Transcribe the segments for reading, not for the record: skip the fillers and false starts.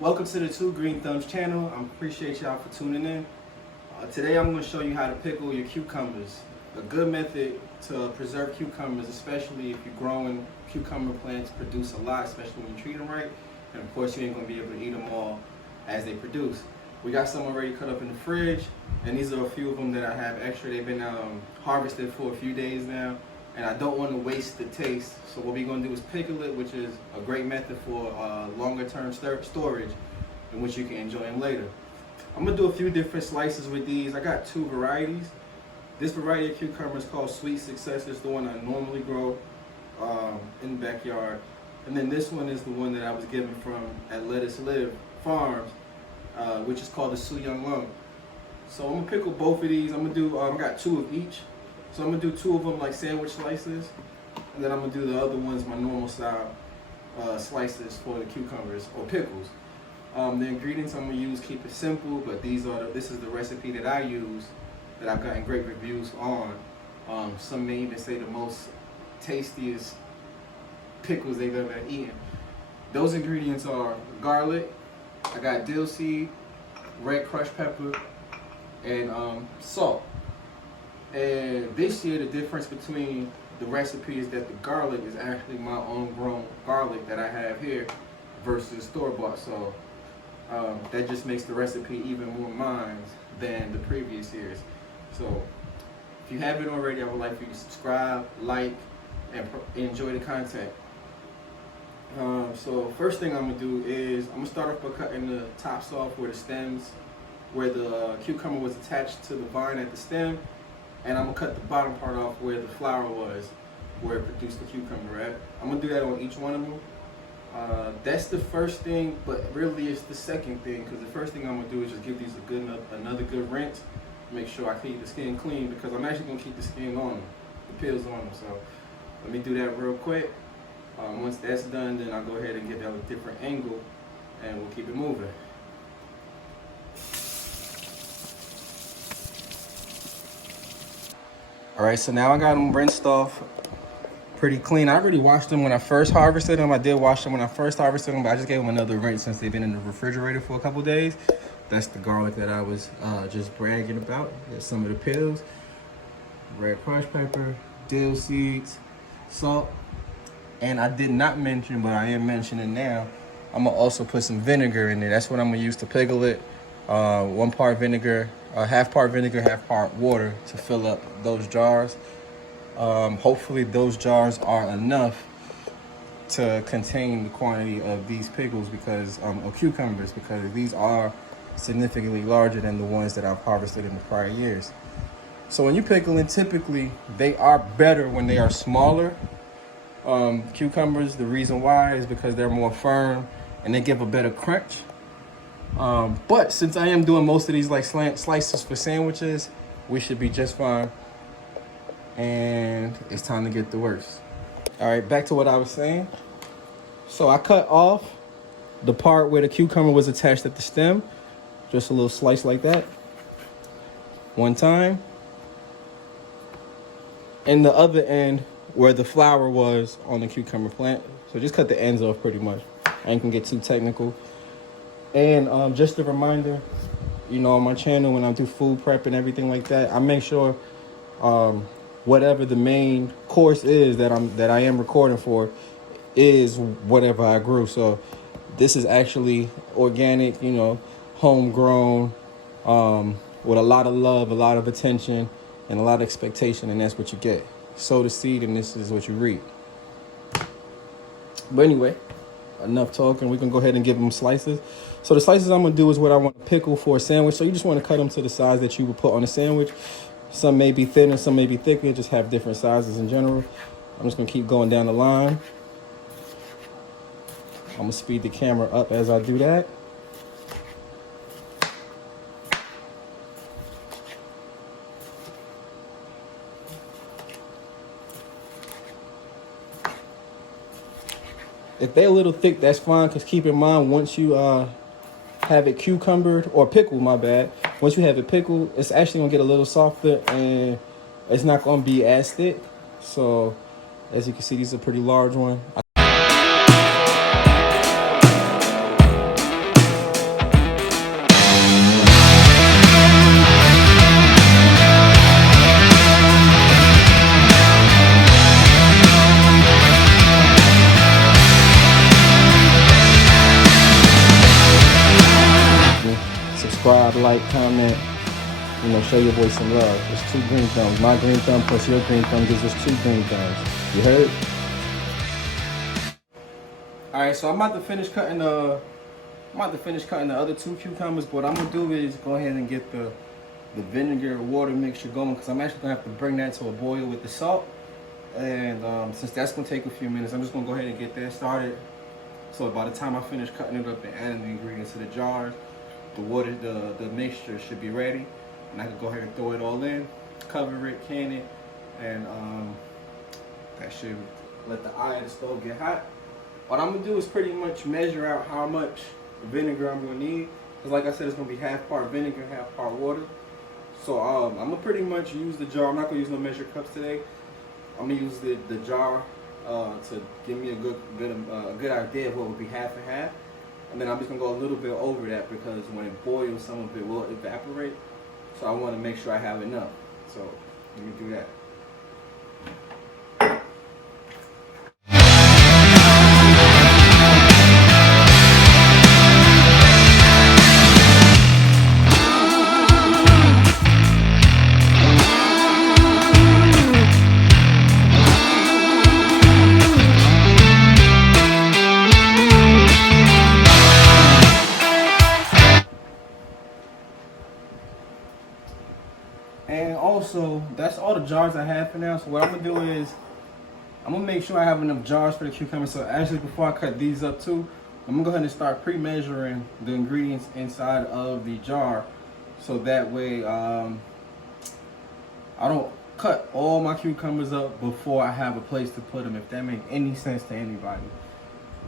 Welcome to the Two Green Thumbs channel. I appreciate y'all for tuning in. Today I'm going to show you how to pickle your cucumbers. A good method to preserve cucumbers, especially if you're growing cucumber plants, produce a lot, especially when you treat them right. And of course you ain't going to be able to eat them all as they produce. We got some already cut up in the fridge, and these are a few of them that I have extra. They've been harvested for a few days now, and I don't want to waste the taste. So what we're going to do is pickle it, which is a great method for longer term storage in which you can enjoy them later. I'm going to do a few different slices with these. I got two varieties. This variety of cucumber is called Sweet Success. It's the one I normally grow in the backyard. And then this one is the one that I was given from at Lettuce Live Farms, which is called the Su Young Lung. So I'm going to pickle both of these. I'm going to do, I got two of each. So I'm going to do two of them like sandwich slices, and then I'm going to do the other ones my normal style slices for the cucumbers or pickles. The ingredients I'm going to use, keep it simple, but this is the recipe that I use that I've gotten great reviews on. Some may even say the most tastiest pickles they've ever eaten. Those ingredients are garlic, I got dill seed, red crushed pepper, and salt. And this year the difference between the recipe is that the garlic is actually my own grown garlic that I have here versus store-bought. So that just makes the recipe even more mine than the previous years. So if you haven't already, I would like for you to subscribe, like, and enjoy the content. So first thing I'm going to do is I'm going to start off by cutting the tops off where the stems, where the cucumber was attached to the vine at the stem. And I'm going to cut the bottom part off where the flower was, where it produced the cucumber at. I'm going to do that on each one of them. That's the first thing, but really it's the second thing, because the first thing I'm going to do is just give these another good rinse. Make sure I keep the skin clean, because I'm actually going to keep the skin on them, the peels on them. So let me do that real quick. Once that's done, then I'll go ahead and get that a different angle, and we'll keep it moving. Alright, so now I got them rinsed off pretty clean. I already washed them when I first harvested them. I did wash them when I first harvested them, but I just gave them another rinse since they've been in the refrigerator for a couple days. That's the garlic that I was just bragging about. There's some of the peels, red crushed pepper, dill seeds, salt. And I did not mention, but I am mentioning now, I'm gonna also put some vinegar in there. That's what I'm gonna use to pickle it. 1 part vinegar, half part vinegar, half part water to fill up those jars. Hopefully those jars are enough to contain the quantity of these pickles, because of cucumbers, because these are significantly larger than the ones that I've harvested in the prior years. So when you're pickling, typically they are better when they are smaller. Cucumbers, the reason why is because they're more firm and they give a better crunch. But since I am doing most of these like slices for sandwiches, we should be just fine. And it's time to get to work. All right, back to what I was saying. So I cut off the part where the cucumber was attached at the stem, just a little slice like that, one time. And the other end where the flower was on the cucumber plant. So just cut the ends off pretty much. I ain't gonna get too technical. And just a reminder, you know, on my channel, when I do food prep and everything like that, I make sure whatever the main course is that I am recording for is whatever I grew. So this is actually organic, you know, homegrown, with a lot of love, a lot of attention, and a lot of expectation, and that's what you get. Sow the seed, and this is what you reap. But anyway, enough talking. We can go ahead and give them slices. So the slices I'm gonna do is what I want to pickle for a sandwich. So you just want to cut them to the size that you would put on a sandwich. Some may be thinner, some may be thicker. Just have different sizes in general. I'm just gonna keep going down the line. I'm gonna speed the camera up as I do that. If they're a little thick, that's fine, because keep in mind, once you have it cucumbered, or pickled, my bad. Once you have it pickled, it's actually gonna get a little softer, and it's not gonna be as thick. So as you can see, these are pretty large one. like, comment, you know, show your boy some love. It's 2 green thumbs. My green thumb plus your green thumb gives us 2 green thumbs. You heard? All right, so I'm about to finish cutting the other 2 cucumbers. But what I'm gonna do is go ahead and get the vinegar water mixture going, because I'm actually gonna have to bring that to a boil with the salt. And since that's gonna take a few minutes, I'm just gonna go ahead and get that started. So by the time I finish cutting it up and adding the ingredients to the jars, the mixture should be ready, and I can go ahead and throw it all in, cover it, can it, and that should let the eye of the stove get hot. What I'm gonna do is pretty much measure out how much vinegar I'm gonna need, because like I said, it's gonna be half part vinegar, half part water. So I'm gonna pretty much use the jar. I'm not gonna use no measure cups today. I'm gonna use the jar to give me a good idea of what would be half and half, and then I'm just gonna go a little bit over that, because when it boils, some of it will evaporate. So I want to make sure I have enough. So let me do that. And also, that's all the jars I have for now. So what I'm gonna do is, I'm gonna make sure I have enough jars for the cucumbers. So actually, before I cut these up too, I'm gonna go ahead and start pre-measuring the ingredients inside of the jar, so that way I don't cut all my cucumbers up before I have a place to put them. If that makes any sense to anybody,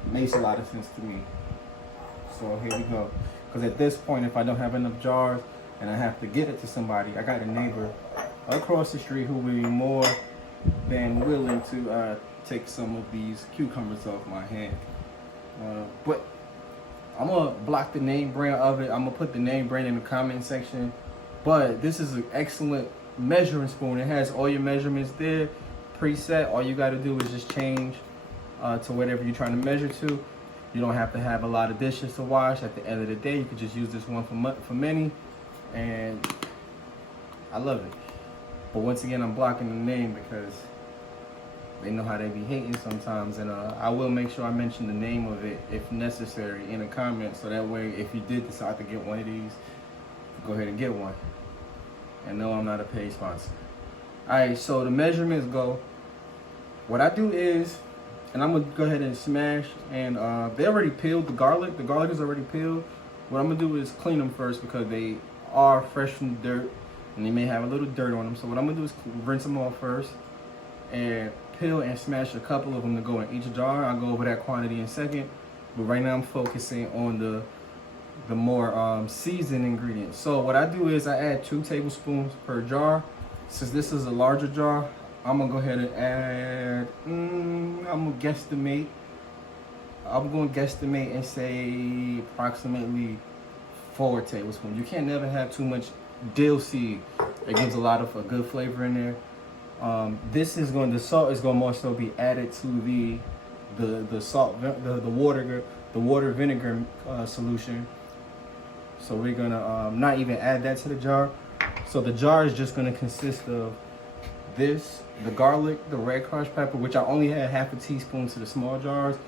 it makes a lot of sense to me. So here we go. Because at this point, if I don't have enough jars and I have to give it to somebody, I got a neighbor across the street who will be more than willing to take some of these cucumbers off my hand. But I'm gonna block the name brand of it. I'm gonna put the name brand in the comment section. But this is an excellent measuring spoon. It has all your measurements there, preset. All you gotta do is just change to whatever you're trying to measure to. You don't have to have a lot of dishes to wash. At the end of the day, you could just use this one for many. And I love it. But once again, I'm blocking the name because they know how they be hating sometimes. And I will make sure I mention the name of it if necessary in the comments, so that way if you did decide to get one of these, go ahead and get one. And no, I'm not a paid sponsor. Alright, so the measurements go. What I do is, and I'm gonna go ahead and smash, and they already peeled the garlic. The garlic is already peeled. What I'm gonna do is clean them first, because they are fresh from the dirt and they may have a little dirt on them. So what I'm gonna do is rinse them off first and peel and smash a couple of them to go in each jar. I'll go over that quantity in a second, but right now I'm focusing on the more seasoned ingredients. So what I do is I add 2 tablespoons per jar. Since this is a larger jar, I'm gonna go ahead and add, I'm gonna guesstimate and say approximately 4 tablespoons. You can't never have too much dill seed. It gives a lot of a good flavor in there. The salt is going to more so be added to the salt, the water vinegar solution. So we're gonna not even add that to the jar. So the jar is just gonna consist of this, the garlic, the red crushed pepper, which I only had half a teaspoon to the small jars.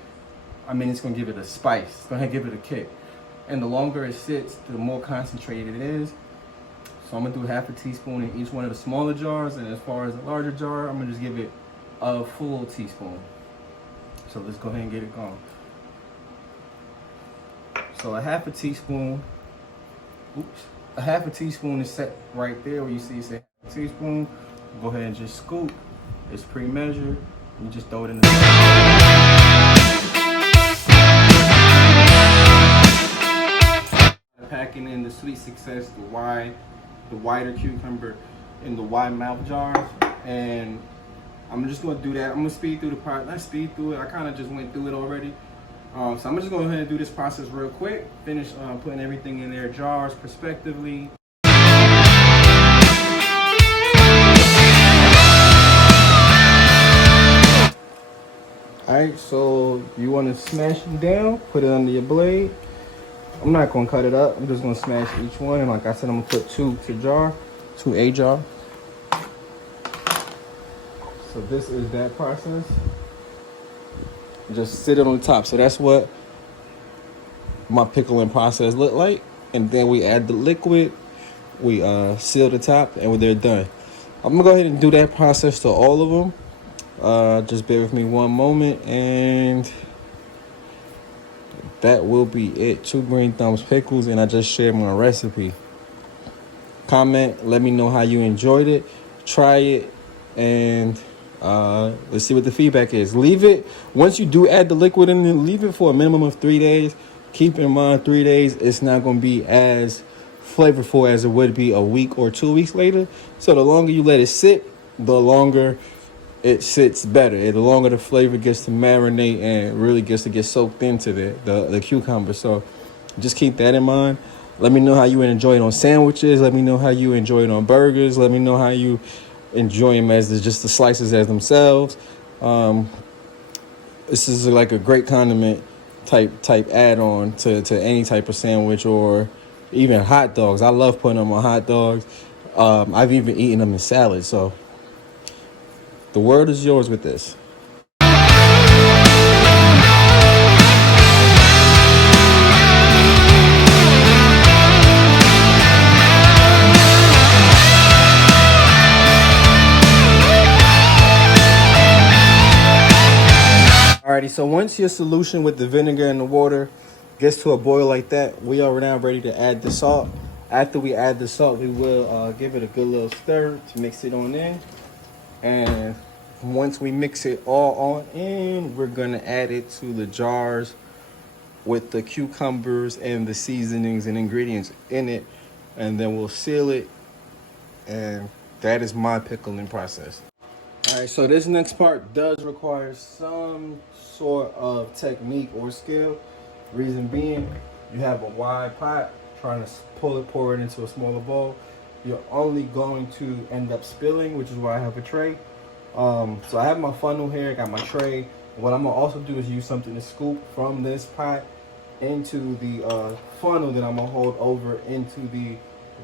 I mean, it's gonna give it a spice. It's gonna give it a kick. And the longer it sits, the more concentrated it is. So I'm gonna do half a teaspoon in each one of the smaller jars, and as far as the larger jar, I'm gonna just give it a full teaspoon. So let's go ahead and get it going. So a half a teaspoon is set right there where you see it say half a teaspoon. Go ahead and just scoop. It's pre-measured. You just throw it in the packing in the Sweet Success, the wider cucumber in the wide mouth jars, and I'm just gonna do that. I'm gonna speed through the process. Not speed through it. I kind of just went through it already. So I'm just going to go ahead and do this process real quick. Finish putting everything in their jars prospectively. Alright, so you want to smash them down, put it under your blade, I'm not gonna cut it up. I'm just gonna smash each one, and like I said, I'm gonna put two to a jar. So this is that process. Just sit it on the top. So that's what my pickling process look like. And then we add the liquid. We seal the top, and they're done. I'm gonna go ahead and do that process to all of them. Just bear with me one moment, and that will be it. 2 green thumbs pickles, and I just shared my recipe. Comment, let me know how you enjoyed it. Try it, and let's see what the feedback is. Leave it, once you do add the liquid in there, leave it for a minimum of 3 days. Keep in mind, 3 days, it's not going to be as flavorful as it would be a week or 2 weeks later. So the longer you let it sit, the longer it sits better. The longer the flavor gets to marinate and really gets to get soaked into the cucumber. So just keep that in mind. Let me know how you enjoy it on sandwiches. Let me know how you enjoy it on burgers. Let me know how you enjoy them as just the slices as themselves. This is like a great condiment type add-on to any type of sandwich or even hot dogs. I love putting them on hot dogs. I've even eaten them in salads. So the word is yours with this. Alrighty, so once your solution with the vinegar and the water gets to a boil like that, we are now ready to add the salt. After we add the salt, we will give it a good little stir to mix it on in. And once we mix it all on in, we're gonna add it to the jars with the cucumbers and the seasonings and ingredients in it. And then we'll seal it. And that is my pickling process. All right, so this next part does require some sort of technique or skill. Reason being, you have a wide pot, trying to pour it into a smaller bowl. You're only going to end up spilling, which is why I have a tray. So I have my funnel here, I got my tray. What I'm gonna also do is use something to scoop from this pot into the funnel that I'm gonna hold over into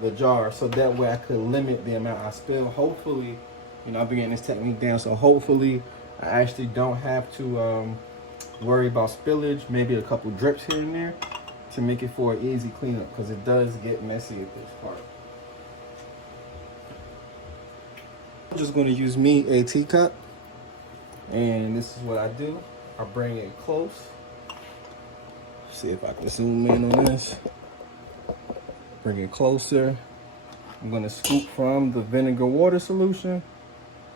the jar, so that way I could limit the amount I spill. Hopefully, you know, I'll be getting this technique down, so hopefully I actually don't have to worry about spillage. Maybe a couple drips here and there to make it for an easy cleanup, because it does get messy at this part. I'm just going to use me a teacup, and this is what I do. I bring it close. See if I can zoom in on this. Bring it closer. I'm going to scoop from the vinegar water solution.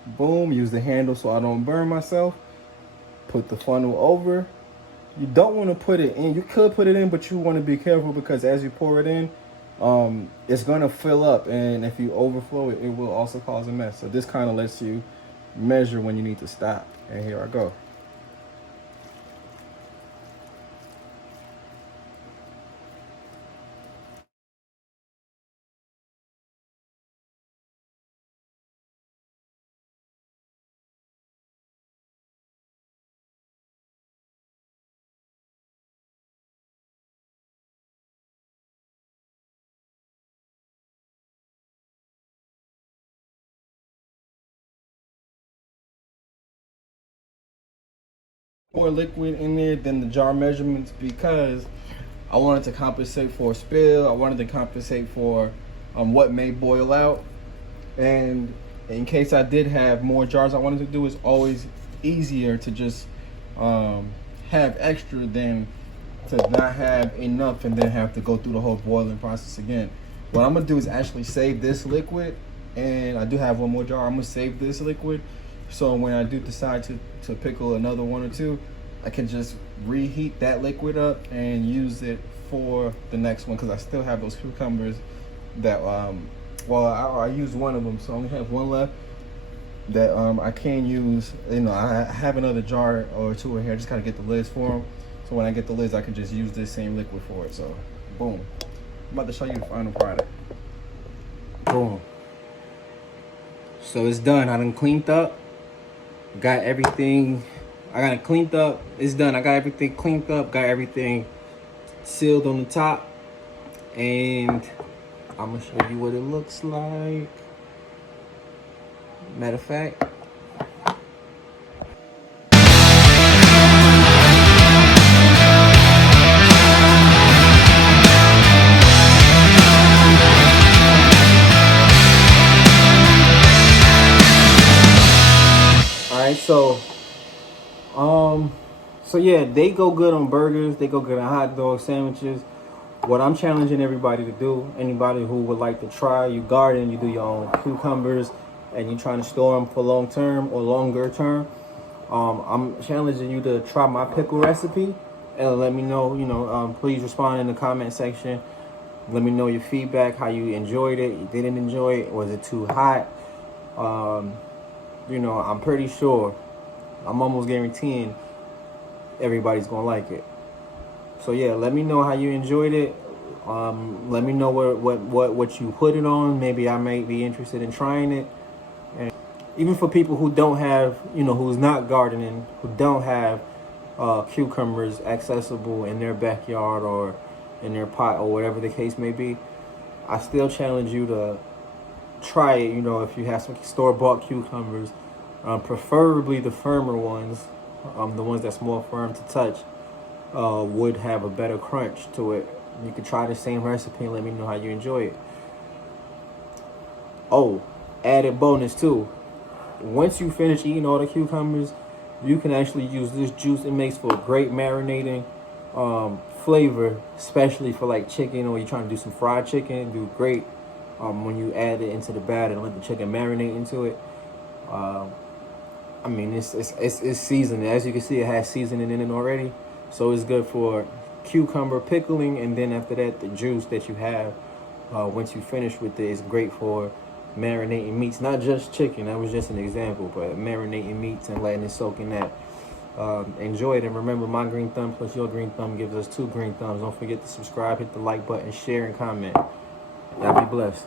Boom, use the handle so I don't burn myself. Put the funnel over. You don't want to put it in. You could put it in, but you want to be careful, because as you pour it in, it's going to fill up, and if you overflow it, it will also cause a mess. So this kind of lets you measure when you need to stop. And here I go. More liquid in there than the jar measurements, because I wanted to compensate for a spill. I wanted to compensate for what may boil out. And in case I did have more jars I wanted to do, it's always easier to just have extra than to not have enough and then have to go through the whole boiling process again. What I'm gonna do is actually save this liquid, and I do have one more jar. I'm gonna save this liquid, so when I do decide to pickle another one or two, I can just reheat that liquid up and use it for the next one, because I still have those cucumbers that well, I used one of them, so I only have one left that I can use. You know, I have another jar or two in here. I just gotta get the lids for them. So when I get the lids, I can just use this same liquid for it. So, boom. I'm about to show you the final product. Boom. So it's done. I done cleaned up. Got everything. I got it cleaned up. It's done. I got everything cleaned up. Got everything sealed on the top, and I'm gonna show you what it looks like. Matter of fact, all right, so yeah, they go good on burgers. They go good on hot dog sandwiches. What I'm challenging everybody to do, anybody who would like to try, you garden, you do your own cucumbers, and you're trying to store them for long term or longer term. I'm challenging you to try my pickle recipe and let me know. Please respond in the comment section. Let me know your feedback, how you enjoyed it, you didn't enjoy it, was it too hot? I'm pretty sure, I'm almost guaranteeing everybody's gonna like it. So yeah, let me know how you enjoyed it. Let me know what you put it on. Maybe I may be interested in trying it. And even for people who don't have, who's not gardening, who don't have cucumbers accessible in their backyard or in their pot or whatever the case may be, I still challenge you to try it. If you have some store-bought cucumbers, preferably the firmer ones, the ones that's more firm to touch, would have a better crunch to it. You could try the same recipe and let me know how you enjoy it. Oh, added bonus too. Once you finish eating all the cucumbers, you can actually use this juice. It makes for a great marinating flavor, especially for like chicken, or you're trying to do some fried chicken. Do great when you add it into the batter and let the chicken marinate into it. It's seasoned. As you can see, it has seasoning in it already. So it's good for cucumber pickling, and then after that, the juice that you have once you finish with it is great for marinating meats. Not just chicken, that was just an example, but marinating meats and letting it soak in that. Enjoy it, and remember, my green thumb plus your green thumb gives us 2 green thumbs. Don't forget to subscribe, hit the like button, share, and comment. Y'all be blessed.